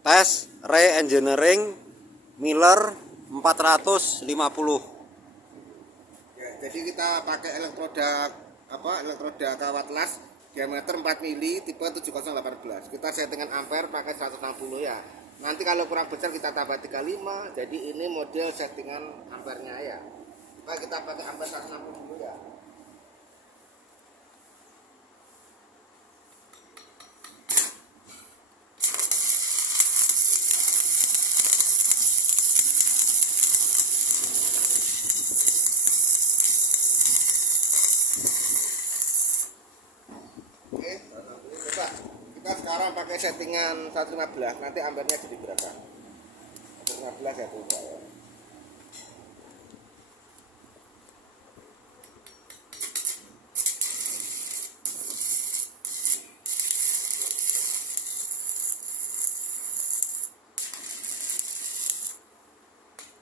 tes re-engineering Miller 450. Ya, jadi kita pakai elektroda kawat las diameter 4 mili tipe 7018. Kita settingan ampere pakai 160 ya. Nanti kalau kurang besar kita tambah 35. Jadi ini model settingan ampernya ya. Kita pakai ampere 160 dulu ya. Oke, coba kita sekarang pakai settingan 115. Nanti ampernya jadi berapa? 115 ya coba ya.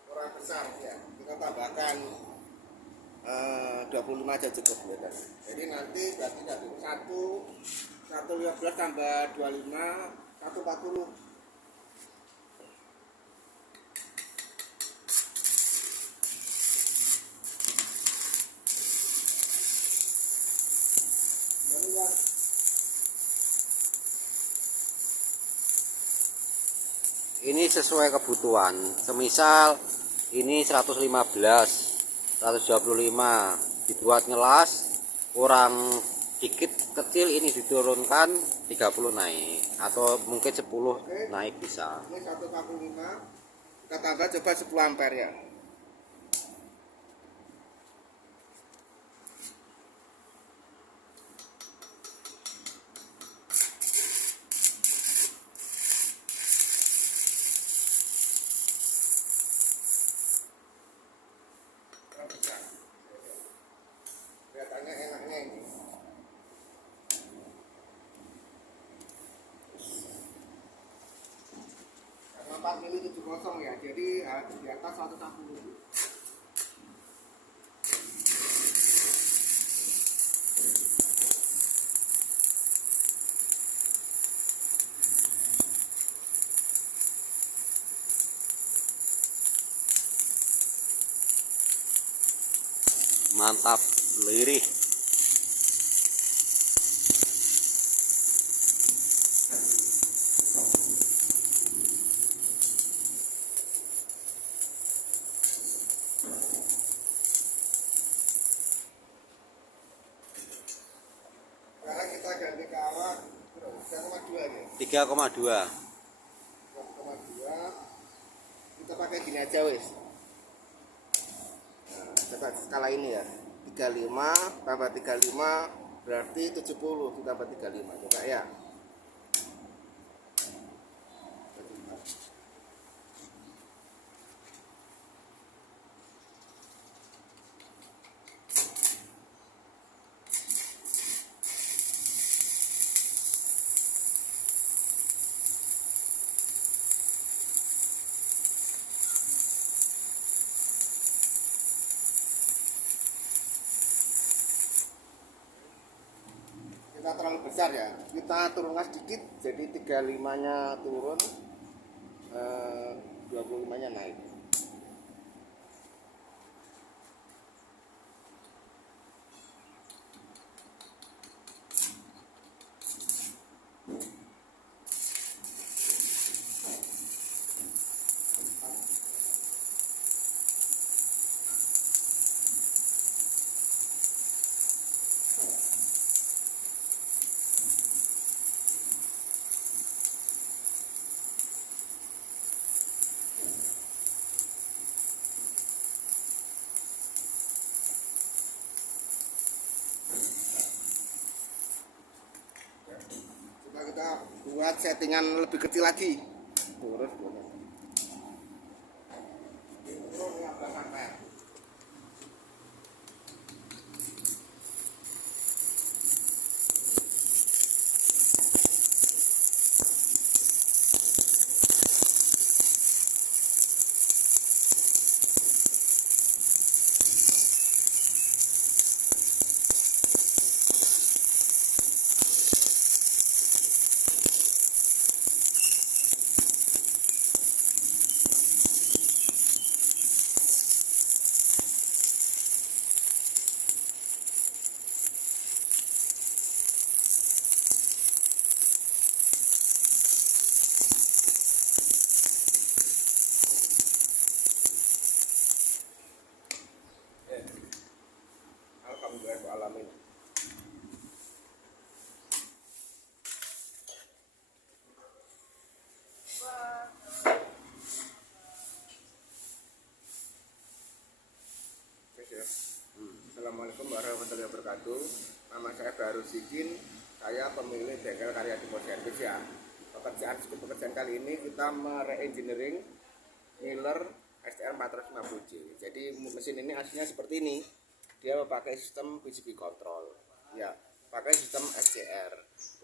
Kurang besar ya. Kita tambahkan 25 aja cukup ya. Jadi nanti berarti 115 tambah 25 140. Ini sesuai kebutuhan. Semisal ini 115, 125 dibuat ngelas kurang dikit kecil, ini diturunkan 30 naik atau mungkin 10 naik bisa. Ini 145 kita tambah coba 10 ampere ya. Kelihatannya enaknya ini. Karena 4 mili 70 ya, jadi di atas 160. Mantap, lirih. Sekarang kita ganti kawat 3,2 ya. 3,2. 3,2 kita pakai gini aja wis. Nah, coba skala ini ya. 35 tambah 35 berarti 70 ditambah 35. Coba ya. Kita terlalu besar ya, kita turunkan sedikit jadi 35 nya turun, 25 nya naik. Coba kita buat settingan lebih kecil lagi. Turun 15 ampere. warahmatullahi wabarakatuh. Nama saya Baru Sikin. Saya pemilik bengkel Karya Depot Service ya. Pekerjaan kali ini kita mere-engineering Miller STR 450J. Jadi mesin ini aslinya seperti ini. Dia memakai sistem PCB control. Ya, pakai sistem SCR.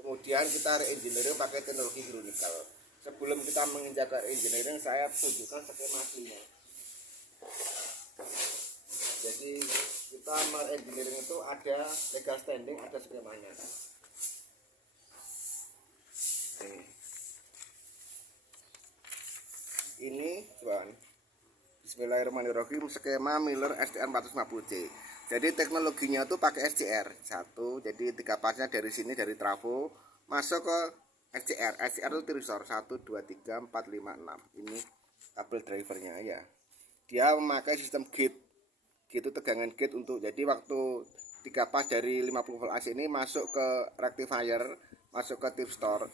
Kemudian kita re-engineering pakai teknologi hero nickel. Sebelum kita menginjak ke engineering, saya tunjukkan skema aslinya. Jadi kita engineering itu ada legal standing, ada skemanya. Ini cuman Bismillahirrahmanirrahim, skema Miller STR 450J. Jadi teknologinya itu pakai SCR satu. Jadi 3 pasnya dari sini, dari trafo masuk ke SCR. SCR itu tristor 1, 2, 3, 4, 5, 6. Ini kabel drivernya ya. Dia memakai sistem gate. Gitu tegangan gate untuk, jadi waktu 3 pas dari 50 volt AC ini masuk ke rectifier, masuk ke tristor,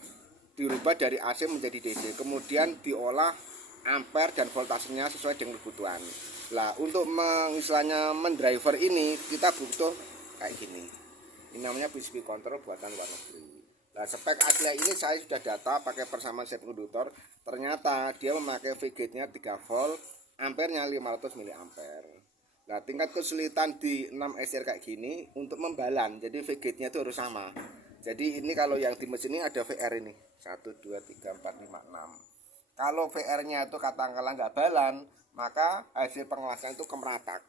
dirubah dari AC menjadi DC, kemudian diolah ampere dan voltasenya sesuai dengan kebutuhan. Lah untuk istilahnya mendriver ini kita butuh kayak gini. Ini namanya PCB control buatan luar negeri. Nah spek asli ini saya sudah data pakai persamaan semiconductor. Ternyata dia memakai V-gate-nya 3 volt, ampernya 500 mA. Nah tingkat kesulitan di 6 SR kayak gini untuk membalan, jadi V-gate-nya itu harus sama. Jadi ini kalau yang di mesin ini ada VR ini 1, 2, 3, 4, 5, 6. Kalau VR-nya itu katakanlah nggak balan, maka hasil pengelasan itu kemeratak.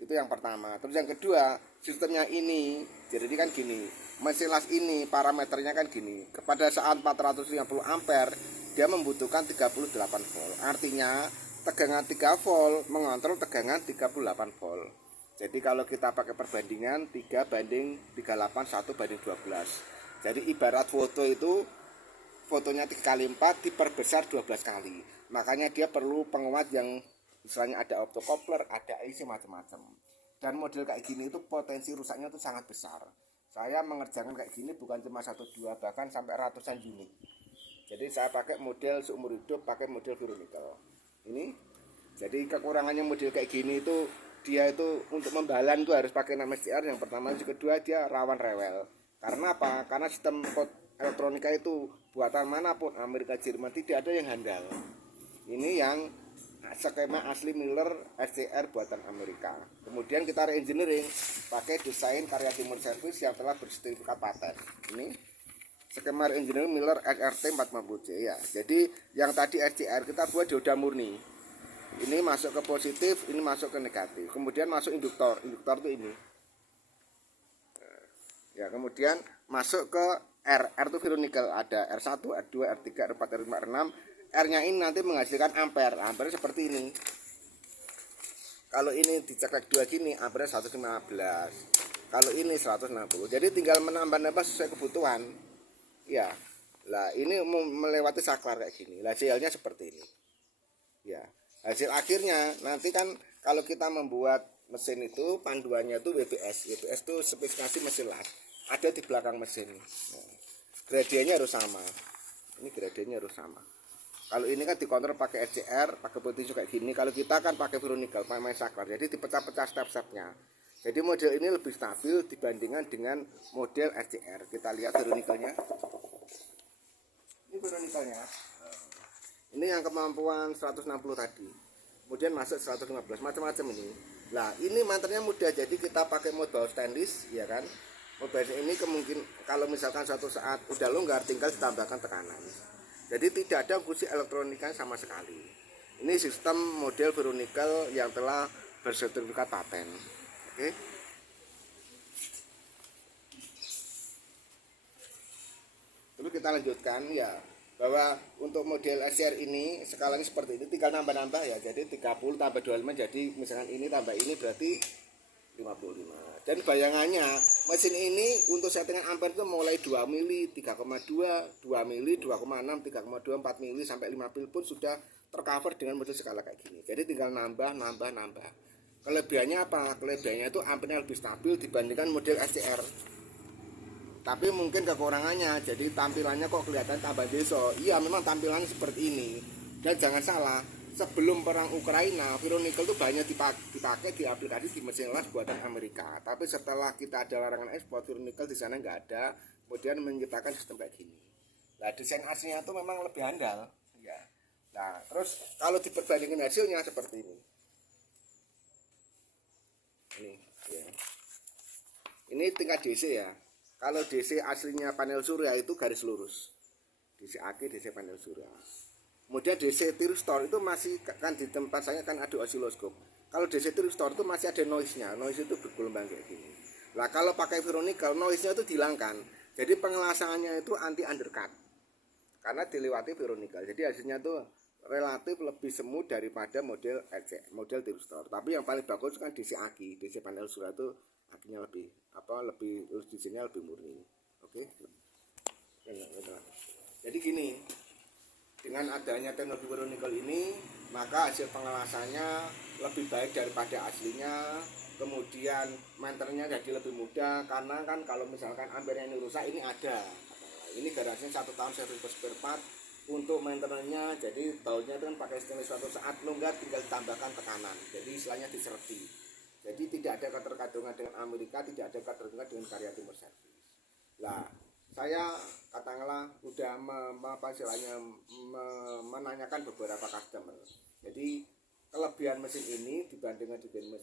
Itu yang pertama. Terus yang kedua, sistemnya ini jadi kan gini, mesin las ini parameternya kan gini. Kepada saat 450 ampere dia membutuhkan 38 volt. Artinya tegangan 3 volt mengontrol tegangan 38 volt. Jadi kalau kita pakai perbandingan 3 banding 38, 1 banding 12. Jadi ibarat foto itu, fotonya 3 kali 4 diperbesar 12 kali. Makanya dia perlu penguat yang misalnya ada optocoupler, ada IC macam-macam. Dan model kayak gini itu potensi rusaknya itu sangat besar. Saya mengerjakan kayak gini bukan cuma 1, 2, bahkan sampai ratusan unit. Jadi saya pakai model seumur hidup, pakai model hero nickel. Ini jadi kekurangannya model kayak gini itu, dia itu untuk membalan itu harus pakai 6 SCR. Yang pertama, yang kedua dia rawan rewel. Karena apa? Karena sistem elektronika itu buatan manapun, Amerika, Jerman, tidak ada yang handal. Ini yang skema asli Miller SCR buatan Amerika. Kemudian kita re-engineering pakai desain Karya Timur Service yang telah bersertifikat paten. Ini skema re-engineering Miller SRT 450J ya. Jadi yang tadi SCR kita buat dioda murni. Ini masuk ke positif, ini masuk ke negatif. Kemudian masuk induktor. Induktor itu ini. Ya, kemudian masuk ke R. R itu hero nickel, ada R1, R2, R3, R4, R5, R6. R-nya ini nanti menghasilkan ampere. Ampere seperti ini. Kalau ini diceklek 2 gini, ampere 115. Kalau ini 160. Jadi tinggal menambah-nambah sesuai kebutuhan. Ya. Lah ini melewati saklar kayak gini. Lah hasilnya seperti ini. Ya. Hasil akhirnya nanti kan kalau kita membuat mesin itu panduannya itu WBS. WBS itu spesifikasi mesin las. Ada di belakang mesin. Nah, gradiennya harus sama. Ini gradiennya harus sama. Kalau ini kan dikontrol pakai SCR, pakai posisi kayak gini. Kalau kita kan pakai hero nickel, pakai saklar. Jadi dipecah-pecah step-stepnya. Jadi model ini lebih stabil dibandingkan dengan model SCR. Kita lihat hero nickelnya. Ini hero nickelnya. Ini yang kemampuan 160 tadi. Kemudian masuk 115, macam-macam ini. Nah, ini manternya mudah, jadi kita pakai mode bawah stainless, ya kan. Mode bawah ini kemungkinan kalau misalkan suatu saat udah longgar, tinggal ditambahkan tekanan. Jadi tidak ada fungsi elektronika sama sekali. Ini sistem model hero nickel yang telah bersertifikat paten. Oke. Terus kita lanjutkan ya, bahwa untuk model SCR ini skalanya seperti ini, tinggal nambah-nambah ya. Jadi 30 tambah 25, jadi misalkan ini tambah ini berarti 55. Dan bayangannya mesin ini untuk settingan ampere itu mulai 2 mili, 3,2, 2 mili, 2,6, 3,2, 4 mili sampai 5 mili pun sudah tercover dengan model skala kayak gini. Jadi tinggal nambah. Kelebihannya apa? Kelebihannya itu ampernya lebih stabil dibandingkan model SCR. Tapi mungkin kekurangannya, jadi tampilannya kok kelihatan tambah deso. Iya, memang tampilannya seperti ini. Dan jangan salah, sebelum perang Ukraina, ferronickel itu banyak dipakai di aplikasi di mesin las buatan Amerika. Tapi setelah kita ada larangan ekspor, ferronickel di sana nggak ada, kemudian menciptakan sistem kayak gini. Nah, desain aslinya itu memang lebih handal, ya. Nah, terus kalau diperbandingkan hasilnya seperti ini. Ini, ya. Ini tingkat DC ya. Kalau DC aslinya panel surya itu garis lurus. DC aki, DC panel surya. Kemudian DC thyristor itu masih kan di tempat saya kan ada osiloskop. Kalau DC thyristor itu masih ada noise-nya. Noise itu bergelombang kayak gini. Nah, kalau pakai ferronickel noise-nya itu dihilangkan. Jadi pengelasannya itu anti undercut. Karena dilewati ferronickel. Jadi hasilnya tuh relatif lebih semu daripada model RC, model thyristor. Tapi yang paling bagus kan DC aki, DC panel surya itu akinya lebih desainnya lebih murni. Oke. Jadi gini, dengan adanya teknologi ferronickel ini, maka hasil pengelasannya lebih baik daripada aslinya. Kemudian maintenance-nya jadi lebih mudah, karena kan kalau misalkan ampernya ini rusak, ini ada. Ini garansinya 1 tahun servis spare part untuk maintenance-nya. Jadi bautnya itu kan pakai stainless, suatu saat longgar tinggal ditambahkan tekanan. Jadi istilahnya diserti. Jadi tidak ada keterkaitan dengan Amerika, tidak ada keterkaitan dengan karya timur servis. Lah, saya katakanlah udah menanyakan beberapa customer. Jadi kelebihan mesin ini dibandingkan dengan mesin